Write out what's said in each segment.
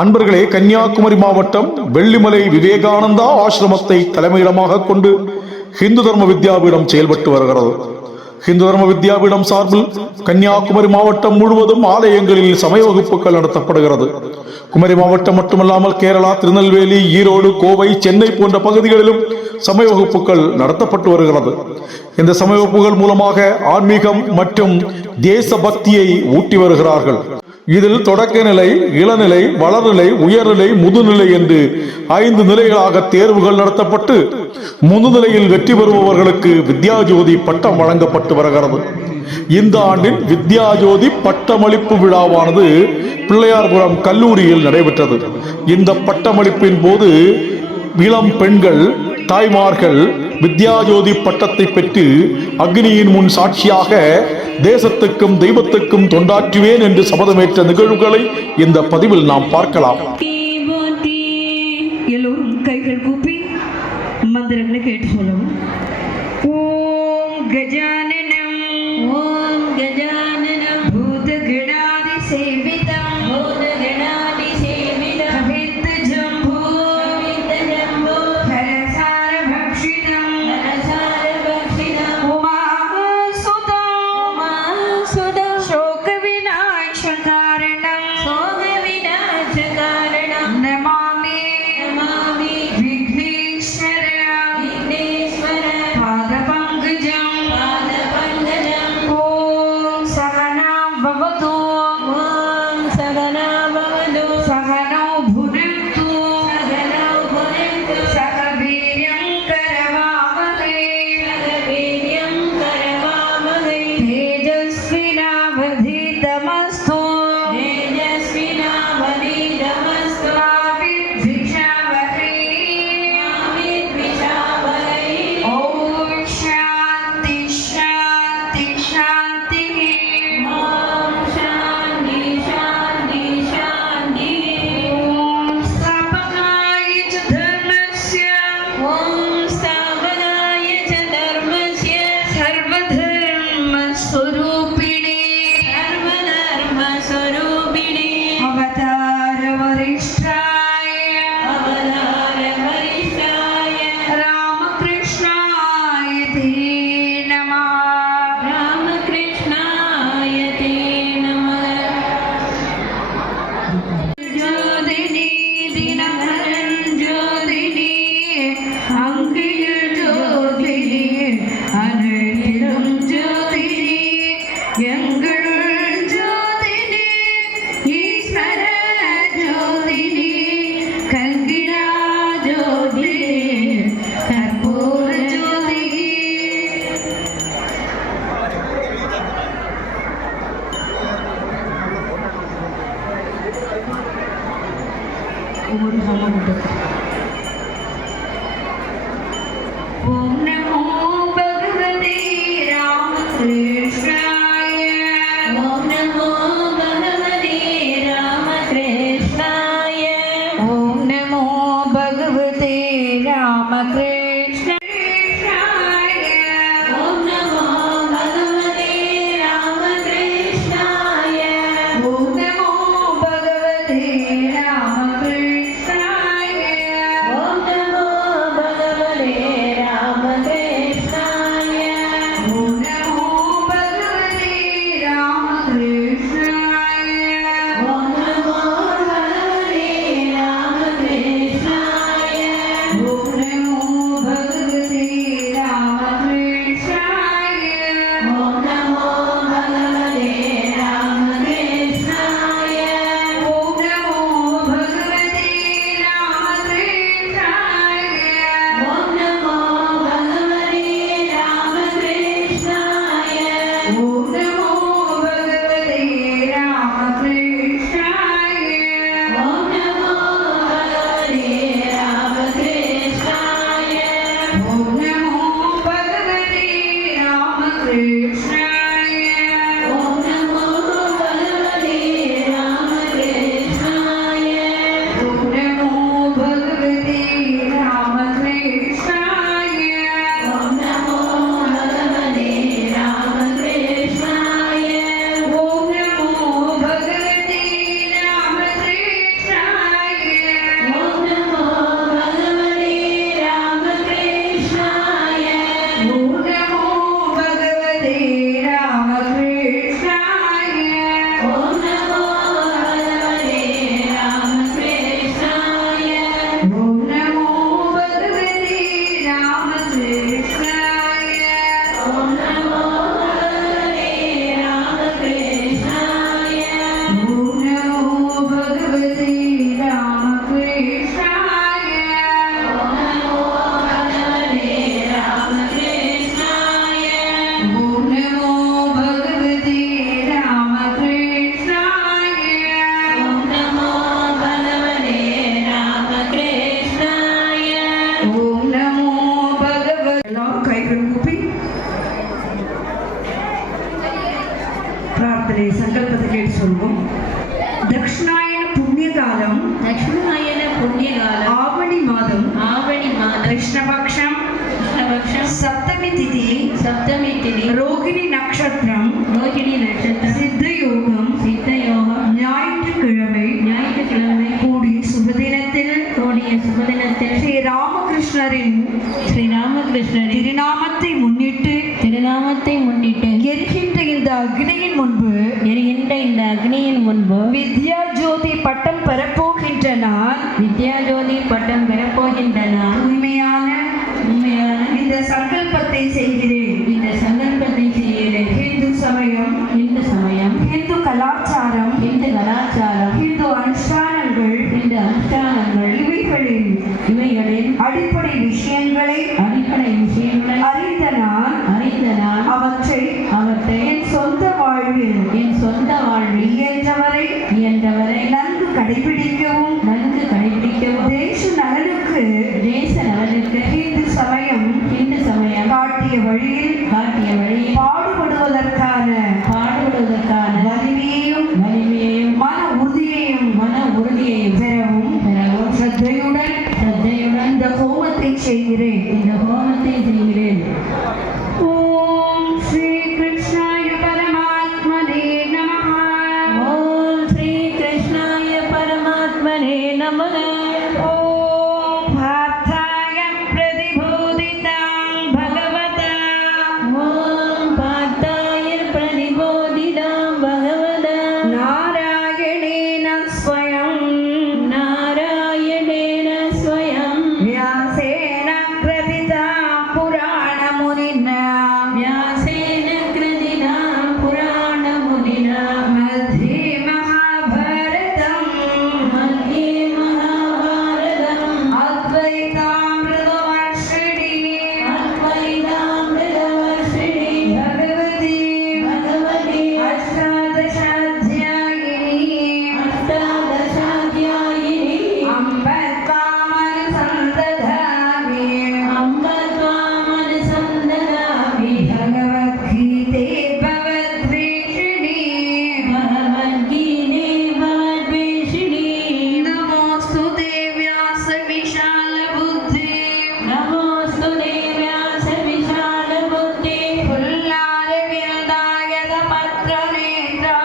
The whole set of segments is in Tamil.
அன்பர்களே, கன்னியாகுமரி மாவட்டம் வெள்ளிமலை விவேகானந்தா ஆசிரமத்தை தலைமையிடமாக கொண்டு ஹிந்து தர்ம வித்யாபீடம் செயல்பட்டு வருகிறது. ஹிந்து தர்ம வித்யாபீடம் சார்பில் கன்னியாகுமரி மாவட்டம் முழுவதும் ஆலயங்களில் சமய வகுப்புகள் நடத்தப்படுகிறது. குமரி மாவட்டம் மட்டுமல்லாமல் கேரளா, திருநெல்வேலி, ஈரோடு, கோவை, சென்னை போன்ற பகுதிகளிலும் சமய வகுப்புகள் நடத்தப்பட்டு வருகிறது. இந்த சமய வகுப்புகள் மூலமாக ஆன்மீகம் மற்றும் தேசபக்தியை ஊட்டி வருகிறார்கள். இதில் தொடக்க நிலை, இளநிலை, வளர்நிலை, உயர்நிலை, முதுநிலை என்று 5 நிலைகளாக தேர்வுகள் நடத்தப்பட்டு முதுநிலையில் வெற்றி பெறுபவர்களுக்கு வித்யாஜோதி பட்டம் வழங்கப்பட்டு வருகிறது. இந்த ஆண்டின் வித்யாஜோதி பட்டமளிப்பு விழாவானது பிள்ளையார்புரம் கல்லூரியில் நடைபெற்றது. இந்த பட்டமளிப்பின் போது இளம் பெண்கள், தாய்மார்கள் வித்யாஜோதி பட்டத்தை பெற்று அக்னியின் முன் சாட்சியாக தேசத்துக்கும் தெய்வத்துக்கும் தொண்டாற்றுவேன் என்று சபதமேற்ற நிகழ்வுகளை இந்த பதிவில் நாம் பார்க்கலாம். எல்லோரும் கைகள் கூப்பி மந்திரங்களை கேட்டு சொல்லவும். ஓம் கஜானனம் ஓம் கஜானனம் பூத கணாதி சேவிதம் பூத கணாதி சேவிதம் கவித்த ஜம்போ ஹரசார பக்ஷிதம் ஹரசார பக்ஷிதம் உமாசுதம் சோக விநாச காரணம் சோக விநாச காரணம் நமாமி நமாமி விக்னேஸ்வர விக்னேஸ்வர பாத பங்கஜம் பாத பங்கஜம். ஓம் சகனா பவது ஓம் சகனா பவது சகனோ புனக்து சகனோ புனக்து சக வீர்யம் கரவாவஹை சக வீர்யம் கரவாவஹை தேஜஸ்வினாவதீதமஸ்து தேஜஸ்வினாவதீதமஸ்து வித்விஷாவஹை வித்விஷாவஹை. ஓம் சாந்தி சாந்தி சாந்தி ஓம் சாந்தி சாந்தி சாந்தி. ஓம் ஸ்தாபகாய ச தர்மஸ்ய ஓம் ஸ்தாபகாய ச தர்மஸ்ய சர்வதர்ம ஸ்வரூபிணே சர்வதர்ம ஸ்வரூபிணே அவதார வரிஷ்டாய அவதார வரிஷ்டாய ராமகிருஷ்ணாய தே நமः ராமகிருஷ்ணாய தே நமः. ஜோதினி தினகரன் ஜோதினி அங்கியில் ஜோதினி அனைத்திலும் ஜோதினி எங்கள் ஜோதினி ஈஸ்வர ஜோதினி கல்கிடா ஜோதினி கற்பூர ஜோதினி. ஓம் நமோ பகவதே ராமகிருஷ்ணாய ஓம் நமோ பகவதே ராமகிருஷ்ணாய ஓம் நமோ பகவதே ராமகிருஷ்ணாய ஓம் நமோ பகவதே ராமகிருஷ்ணாய ஓம் நமோ பகவதே ராமகிருஷ்ணாய ஓம் நமோ பகவதே ராமகிருஷ்ணாய ஓம் நமோ பகவதே ராமகிருஷ்ணாய ஓம் நமோ பகவதே ராமகிருஷ்ணாய ஓம் நமோ பகவதே ராமகிருஷ்ணாய ஓம் நமோ பகவதே ராமகிருஷ்ணாய ஓம் நமோ ദക്ഷിണായന പുണ്യകാലം ആവണി മാസം കൃഷ്ണപക്ഷം സപ്തമി തിഥി രോഹിണി നക്ഷത്രം സിദ്ധയോഗം ഞായറ്റുകിഴமை കൂടിയ ശുഭദിനത്തിൽ ശ്രീരാമകൃഷ്ണரின் திருநாமத்தை முன்னிட்டு எரிகின்ற இந்த அக்னியின் முன்பு வித்யா ஜோதி பட்டம் பெறப்போகின்ற நான் உண்மையான இந்த சங்கல்பத்தை செய்கிறேன். ஹிந்து சமயம் ஹிந்து கலாச்சாரம் ஹிந்து அனுஷ்டானங்கள் இவைகளின் அடிப்படை விஷயங்களை அறிந்த நான் அவற்றை என் சொந்த வாழ்வில் இயன்றவரை நன்கு கடைபிடிக்கவும் தேச நலனுக்கு ஹிந்து சமயம் காட்டிய வழியில் பாடுபடுவதற்கான வலிமையையும் மன உறுதியையும் பெறவும் ஸ்ரத்தையுடன் இந்த ஹோமத்தை செய்கிறேன். ஓம் ஸ்ரீ கிருஷ்ணாய பரமாத்மனே நமः. ஓம் பார்த்தாய பிரதிபோதிதாம் பகவதா நாராயணேன ஸ்வயம் व्यासेन कृतितां पुराणमुनिना मध्ये महाभारतम् अद्वैतामृतवर्षिणी भगवती अष्टादशाध्यायिनी अम्ब त्वामनुसन्दधामि भगवद्गीते भवद्वेषिणी नमोऽस्तु ते व्यासविशालबुद्धे पुल्लारविन्दायतपत्रनेत्रा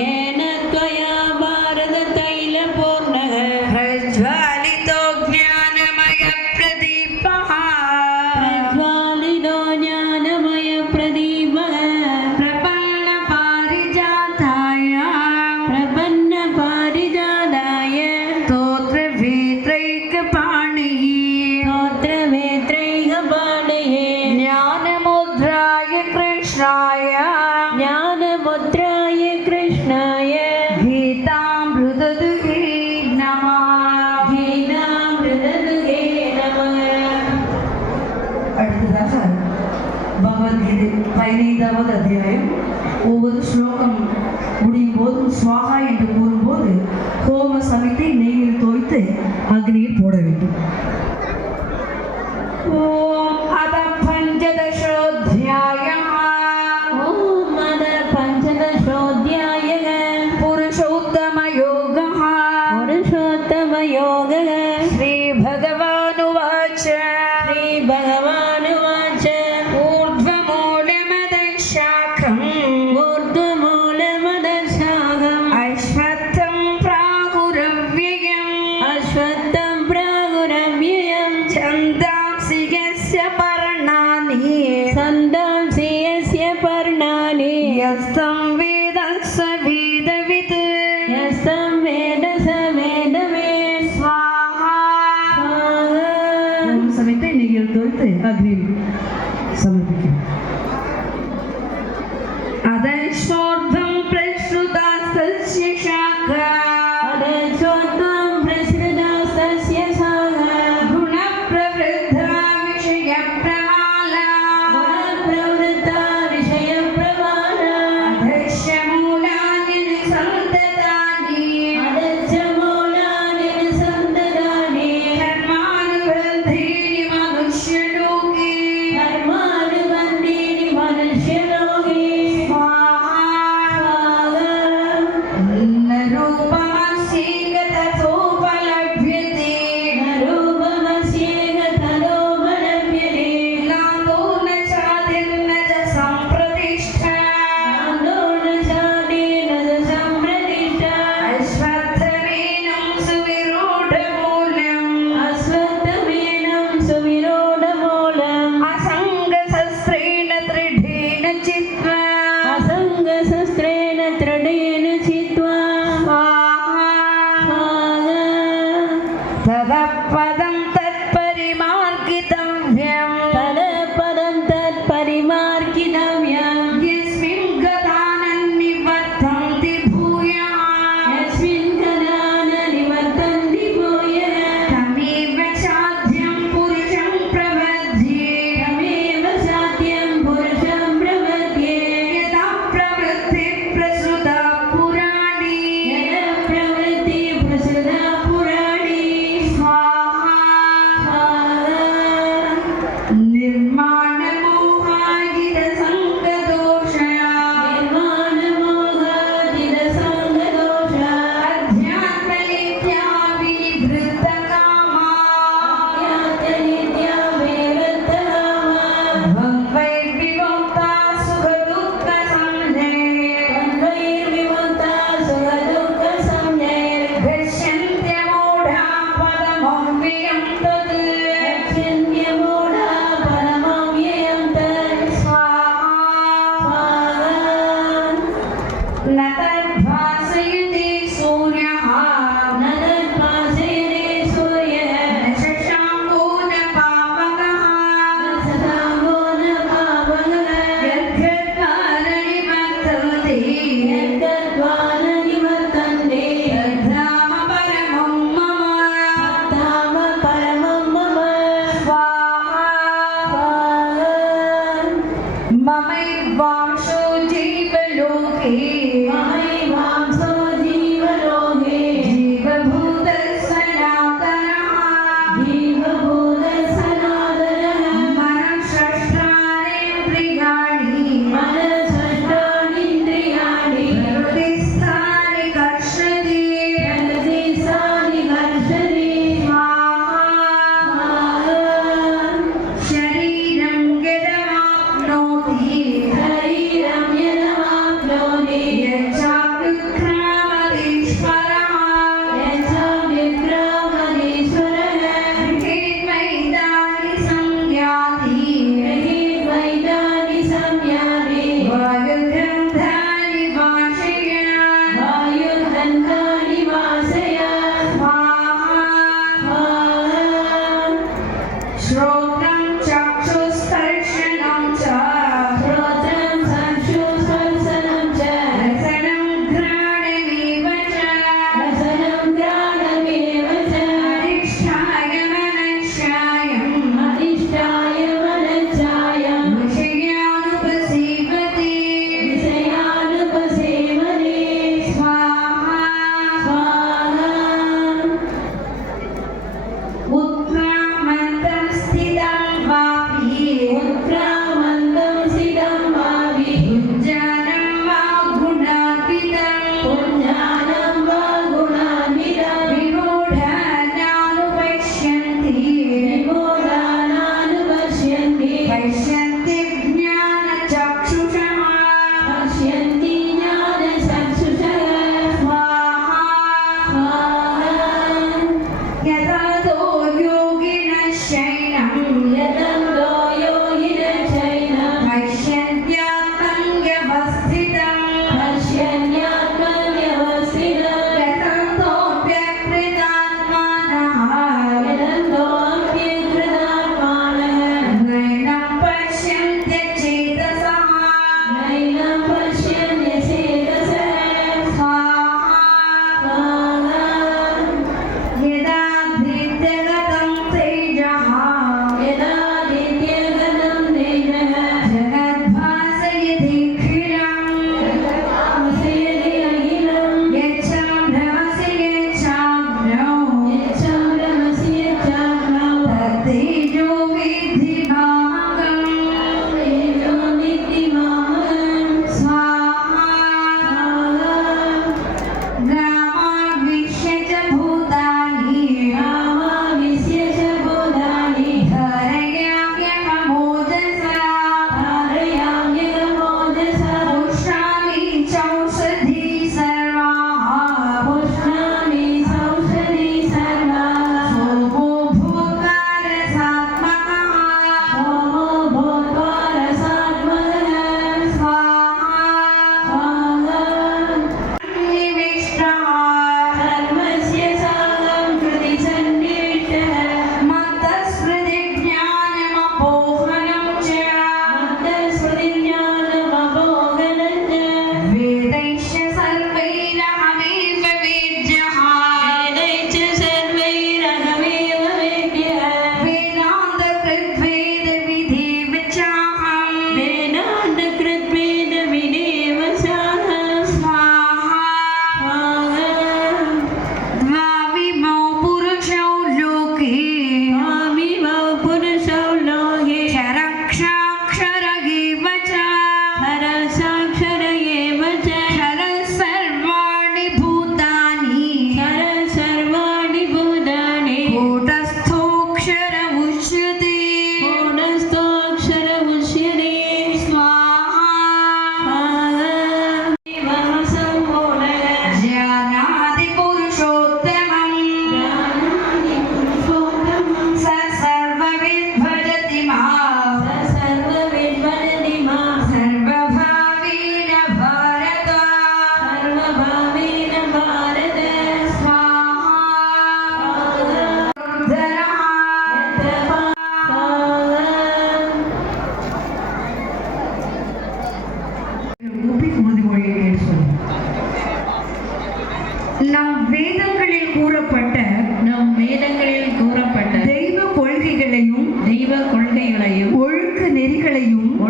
येन त्वया भारततैलपूर्णः प्रज्वालितो ज्ञानमयप्रदीपः प्रपन्नपारिजाताय स्तोत्रवेत्रैकपाणिः ज्ञानमुद्राय कृष्णाय गीतामृतदुहे नमः. அடுத்ததாக பகவத்கீதை 15வது அத்தியாயம். ஒவ்வொரு ஸ்லோகம் முடியும் போதும் ஸ்வாகா என்று கூறும்போது ஹோம சமித்தை நெய்யில் தோய்த்து அக்னியில் போட வேண்டும். ஓம் அத பஞ்சதசோத்யாயம் पुरुषोत्तमयोगः श्रीभगवानुवाच ऊर्ध्वमूलमदशाखम् अश्वत्थं प्रागुरव्ययम् छन्दांसि यस्य पर्णानि यस्तं वेद स वेदवित् स्वाहा. சமைத்தை நெய்யில் தோய்த்து அக்னியில் சமர்ப்பிக்கும். அதர்ஷோர்த்தம் பிரசுதாஸ்ய சாகா குணப்பிரவೃದ್ಧா விஷயப்பிரமாலா அதர்ஷமூலானி நிசந்ததானி கர்மானுபந்தீனி மனுஷ்யலோகே किदाव्यं यस्मिन् गतानन् निवर्तन्ति भूयः यस्मिन् गदान निवर्तन्ति भूयः तमेव साध्यं पुरुषं प्रपद्ये तमेव साध्यं पुरुषं प्रपद्ये यदा प्रवृत्तिः प्रसृता पुराणी यदा प्रवृत्ति प्रसृता पुराणी स्वाहा निर्माणमोहाजितसङ्गदोषया निर्माणमोहाजितसङ्गदोषा अध्यात्मनित्या विनिवृत्तकामा नित्या विवृत्तकामा द्वन्द्वैर्विमुक्ता सुखदुःखसंज्ञैः द्वन्द्वैर्विमुक्ता सुखदुःखसंज्ञैः गच्छन्त्यमूढा पदमव्ययं तत् गच्छन्त्यमूढा परमव्ययं तत् स्वाहा न तद्भासयति सूर्यः न तद्भासयते सूर्यः न शशाङ्को न पावकः सदागो न पावकः यद्गत्वा न निवर्तन्ते यद्गत्वा न निवर्तन्ते तद्धाम परमं मम धाम परमं मम स्वाहा ममैवांशो जीवलोके ममैवांसो जीवलोके जीवभूतः सनातनः जीवभूतसनातनः मनःषष्ठानीन्द्रियाणि मनःषष्ठानीन्द्रियाणि प्रकृतिस्थानि कर्षति प्रकृतिस्थानि कर्षति शरीरं यदवाप्नोति शरीरं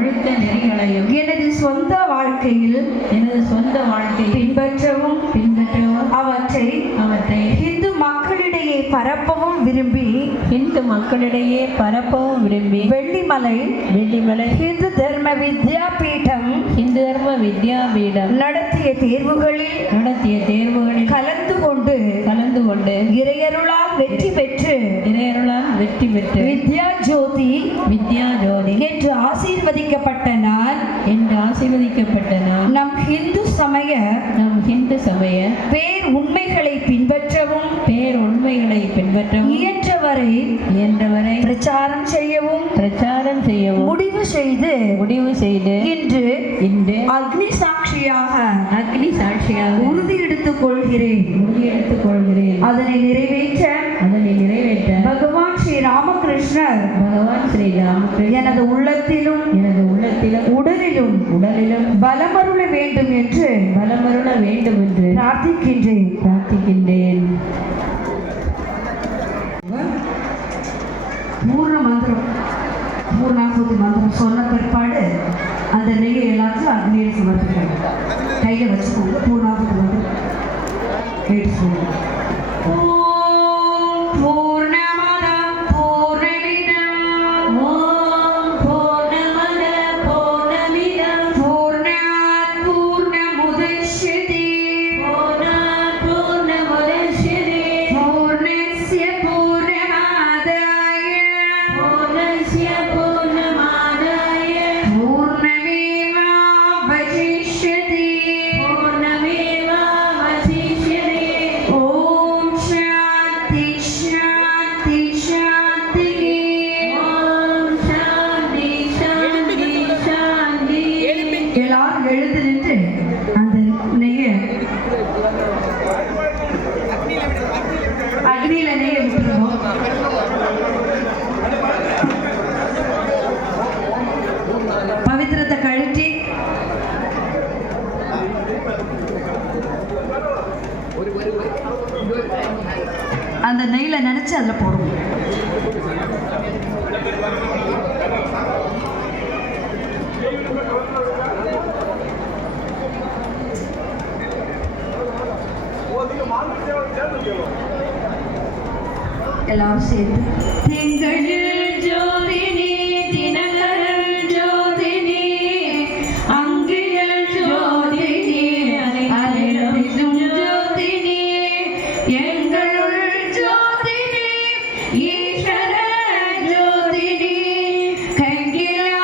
ஒழுக்க நெறிகளையும் எனது சொந்த வாழ்க்கையில் எனது சொந்த வாழ்க்கையை பின்பற்றவும் அவற்றை இந்து மக்களிடையே பரப்பவும் விரும்பி வெள்ளிமலை இந்து தர்ம வித்யாபீடம் நடத்திய தேர்வுகளில் கலந்து கொண்டு இறையருளால் வெற்றி பெற்று வித்யா ஜோதி என்று ஆசீர்வதிக்கப்பட்ட நான் நம் ஹிந்து சமய பேர் உண்மைகளை பின்பற்றவும் இயன்றவரை பிரச்சாரம் செய்யவும் முடிவு செய்து இன்று அக்னி சாட்சியாக உறுதி எடுத்துக் கொள்கிறேன். அதனை நிறைவேற்ற பகவான் ஸ்ரீ ராமகிருஷ்ணர் எனது உள்ளத்திலும் உடலிலும் பலமருள வேண்டும் என்று பிரார்த்திக்கின்றேன். பூர்ண மந்திரம் பூர்ணாகுதி மந்திரம் சொன்ன பிற்பாடு அந்த நெய்யை எல்லாத்தையும் அக்னியில் சமர்ப்பிக்கணும். கையில் வச்சுக்கோங்க. பூர்ணாகுதி மந்திரம் கேட்டு சொல்லுங்க. எல்லாரும் எழுந்து நின்று அந்த நெய்ய அக்னியில நெய்ய விட்டுருவோம். பவித்திரத்தை கழட்டி அந்த நெய்ல நினைச்சு அதுல போடுவோம். எல்லாரும் சேர்ந்து திங்களில் ஜோதினி தினகரன் ஜோதினி அங்கியல் ஜோதினி அலிலும் ஜோதினி எங்களுள் ஜோதினி ஈஸ்வர ஜோதினி கங்கிலா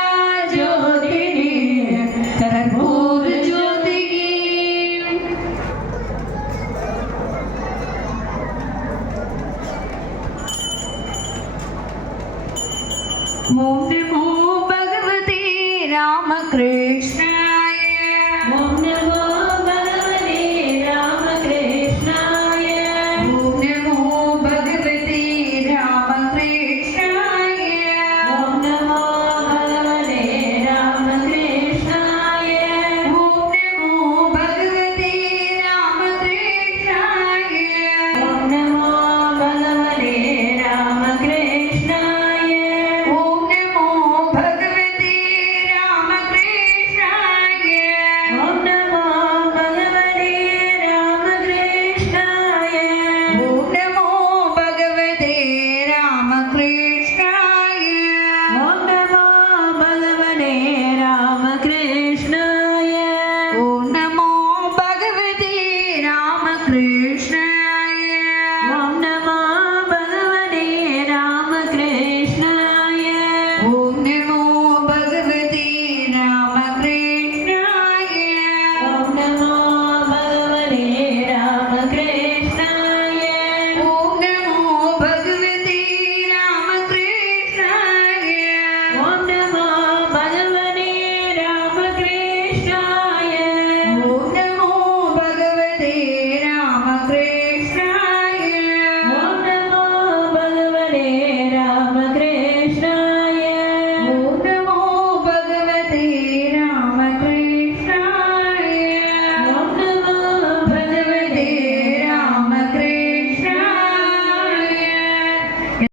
ஜோதினி கர்ப்பூர ஜோதினி. ஓம் நமோ பகவதே ராமகிருஷ்ணாய. ஓம் நமோ பகவதே ராமகிருஷ்ணாய. ஓம் நமோ பகவதே ராமகிருஷ்ணாய. ஓம் நமோ பகவதே ராமகிருஷ்ணாய. ஓம் நமோ பகவதே ராமகிருஷ்ணாய. ஓம் நமோ பகவதே ராமகிருஷ்ணாய. ஓம் நமோ பகவதே ராமகிருஷ்ணாய. ஓம் நமோ பகவதே ராமகிருஷ்ணாய. ஓம் நமோ பகவதே ராமகிருஷ்ணாய. ஓம் நமோ பகவதே ராமகிருஷ்ணாய. ஓம் நமோ பகவதே ராமகிருஷ்ணாய. ஓம் நமோ பகவதே ராமகிருஷ்ணாய. ஓம் நமோ பகவதே ராமகிருஷ்ணாய. ஓம் நமோ பகவதே ராமகிருஷ்ணாய. ஓம் நமோ பகவதே ராமகிருஷ்ணாய. ஓம் நமோ பகவதே ராமகிருஷ்ணாய.